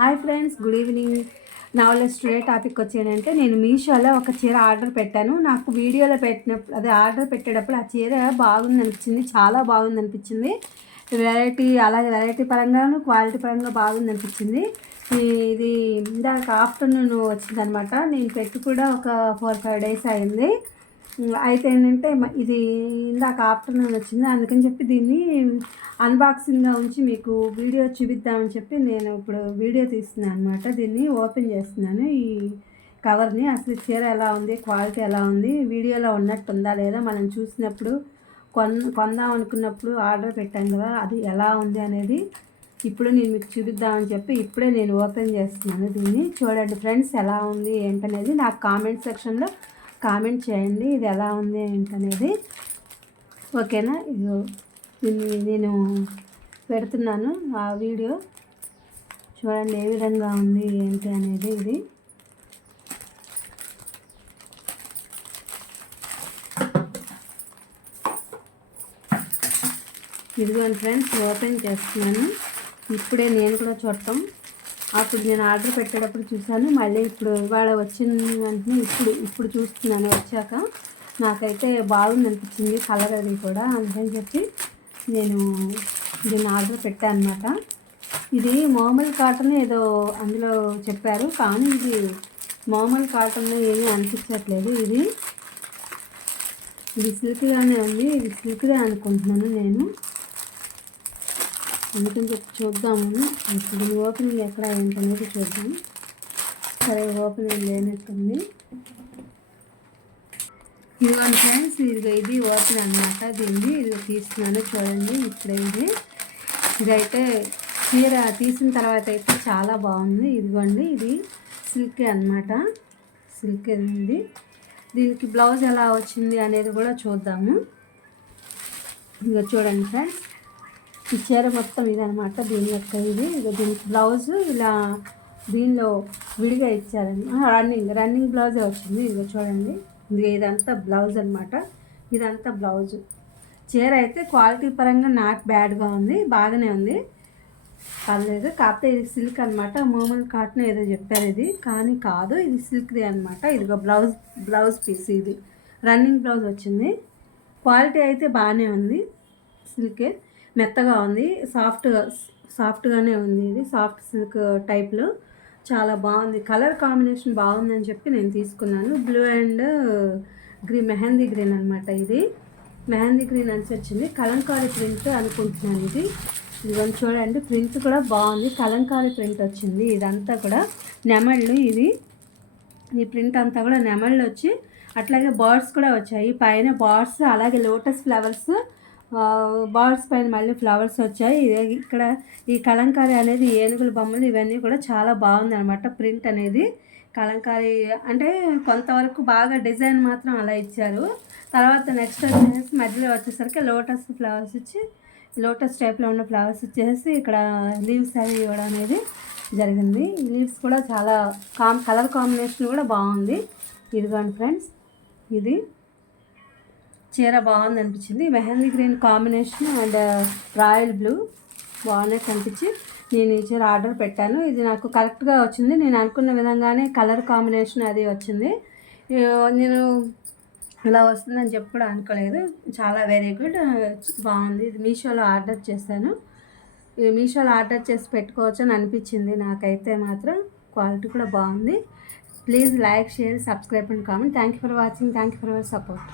Hi friends, good evening. నా వాళ్ళ today topic వచ్చేదంటే నేను మీషోలో ఒక చీర ఆర్డర్ పెట్టాను. నాకు వీడియోలో పెట్టినప్పుడు అదే ఆర్డర్ పెట్టేటప్పుడు ఆ చీర బాగుంది అనిపించింది, చాలా బాగుంది అనిపించింది. వెరైటీ పరంగాను క్వాలిటీ పరంగా బాగుంది అనిపించింది. ఇది ఇందాక ఆఫ్టర్నూన్ వచ్చిందనమాట. నేను పెట్టి కూడా ఒక 4-5 డేస్ అయింది. అయితే ఏంటంటే ఇది ఇందాక ఆఫ్టర్నూన్ వచ్చింది, అందుకని చెప్పి దీన్ని అన్బాక్సింగ్గా ఉంచి మీకు వీడియో చూపిద్దామని చెప్పి నేను ఇప్పుడు వీడియో తీస్తున్నాను అనమాట. దీన్ని ఓపెన్ చేస్తున్నాను, ఈ కవర్ని. అసలు చీర ఎలా ఉంది, క్వాలిటీ ఎలా ఉంది, వీడియోలో ఉన్నట్టు ఉందా లేదా, మనం చూసినప్పుడు కొందాం అనుకున్నప్పుడు ఆర్డర్ పెట్టాను కదా, అది ఎలా ఉంది అనేది ఇప్పుడు నేను మీకు చూపిద్దామని చెప్పి ఇప్పుడే నేను ఓపెన్ చేస్తున్నాను. దీన్ని చూడండి ఫ్రెండ్స్, ఎలా ఉంది ఏంటనేది నాకు కామెంట్ సెక్షన్లో కామెంట్ చేయండి, ఇది ఎలా ఉంది ఏంటనేది. ఓకేనా? దీన్ని నేను పెడుతున్నాను ఆ వీడియో. చూడండి ఏ విధంగా ఉంది ఏంటి అనేది. ఇది ఇదిగోండి ఫ్రెండ్స్, ఓపెన్ చేస్తున్నాను. ఇప్పుడే నేను కూడా చూడటం, అప్పుడు నేను ఆర్డర్ పెట్టేటప్పుడు చూశాను, మళ్ళీ ఇప్పుడు ఇవాళ వచ్చిన వెంటనే ఇప్పుడు చూస్తున్నాను. వచ్చాక నాకైతే బాగుంది అనిపించింది కలర్ అది కూడా, అందుకని చెప్పి నేను దీన్ని ఆర్డర్ పెట్టాను అనమాట. ఇది మామూలు కాటన్ ఏదో అందులో చెప్పారు, కానీ ఇది మామూలు కాటన్ ఏమీ అనిపించట్లేదు. ఇది సిల్క్గానే ఉంది, ఇది సిల్క్దే అనుకుంటున్నాను నేను. అందుకని చెప్పి చూద్దాము. ఇప్పుడు ఓపెనింగ్ ఎక్కడ ఏంటనేది చూద్దాం. సరే, ఓపెనింగ్ లేనట్టుంది. ఇదిగోండి ఫ్రెండ్స్, ఇది ఓపెన్ అనమాట. దీన్ని ఇది తీస్తున్నాను చూడండి. ఇప్పుడైతే ఇదైతే చీర తీసిన తర్వాత అయితే చాలా బాగుంది. ఇదిగోండి, ఇది సిల్క్ అనమాట, సిల్క్ ఉంది. దీనికి బ్లౌజ్ ఎలా వచ్చింది అనేది కూడా చూద్దాము. ఇదిగో చూడండి ఫ్రెండ్స్, ఈ చీర మొత్తం ఇదనమాట. దీని యొక్క దీనికి బ్లౌజ్ ఇలా దీనిలో విడిగా ఇచ్చారండి. రన్నింగ్ బ్లౌజే వచ్చింది. ఇదిగో చూడండి, ఇదంతా బ్లౌజ్ అనమాట. ఇదంతా బ్లౌజు. చీర అయితే క్వాలిటీ పరంగా నాట్ బ్యాడ్గా ఉంది, బాగానే ఉంది, పర్లేదు. కాకపోతే ఇది సిల్క్ అనమాట, మామూలు కాటన్ ఏదో చెప్పారు ఇది, కానీ కాదు, ఇది సిల్క్ది అనమాట. ఇదిగో బ్లౌజ్ పీస్, ఇది రన్నింగ్ బ్లౌజ్ వచ్చింది. క్వాలిటీ అయితే బాగానే ఉంది, సిల్కే, మెత్తగా ఉంది, సాఫ్ట్గానే ఉంది. ఇది సాఫ్ట్ సిల్క్ టైప్లో చాలా బాగుంది. కలర్ కాంబినేషన్ బాగుందని చెప్పి నేను తీసుకున్నాను. బ్లూ అండ్ మెహందీ గ్రీన్ అనమాట. ఇది మెహందీ గ్రీన్ అని వచ్చింది. కలంకారీ ప్రింట్ అనుకుంటున్నాను ఇది. ఇదిగోని చూడండి, ప్రింట్ కూడా బాగుంది, కలంకారీ ప్రింట్ వచ్చింది. ఇదంతా కూడా నెమళ్ళు, ఈ ప్రింట్ అంతా కూడా నెమళ్ళు వచ్చి అట్లాగే బర్డ్స్ కూడా వచ్చాయి పైన, బర్డ్స్, అలాగే లోటస్ ఫ్లవర్స్, బర్డ్స్ పైన మళ్ళీ ఫ్లవర్స్ వచ్చాయి. ఇక్కడ ఈ కలంకారీ అనేది ఏనుగుల బొమ్మలు, ఇవన్నీ కూడా చాలా బాగుంది అనమాట. ప్రింట్ అనేది కలంకారీ అంటే కొంతవరకు బాగా డిజైన్ మాత్రం అలా ఇచ్చారు. తర్వాత నెక్స్ట్ వచ్చేసి మధ్యలో వచ్చేసరికి లోటస్ ఫ్లవర్స్ ఇచ్చి, లోటస్ టైప్లో ఉన్న ఫ్లవర్స్ ఇచ్చేసి ఇక్కడ లీవ్స్ అవి ఇవ్వడం అనేది జరిగింది. లీవ్స్ కూడా చాలా కలర్ కాంబినేషన్ కూడా బాగుంది. ఇదిగోండి ఫ్రెండ్స్, ఇది చీర బాగుంది అనిపించింది. Mehndi green combination and royal blue బాగున్నాయి కనిపించి నేను ఈ చీర ఆర్డర్ పెట్టాను. ఇది నాకు కరెక్ట్గా వచ్చింది, నేను అనుకున్న విధంగానే కలర్ కాంబినేషన్ అది వచ్చింది. నేను ఇలా వస్తుందని చెప్పి కూడా అనుకోలేదు. చాలా వెరీ గుడ్, బాగుంది. ఇది మీషోలో ఆర్డర్ చేశాను. మీషోలో ఆర్డర్ చేసి పెట్టుకోవచ్చు అని అనిపించింది నాకైతే మాత్రం. క్వాలిటీ కూడా బాగుంది. Please like, share, subscribe and comment. Thank you for watching. Thank you for your support.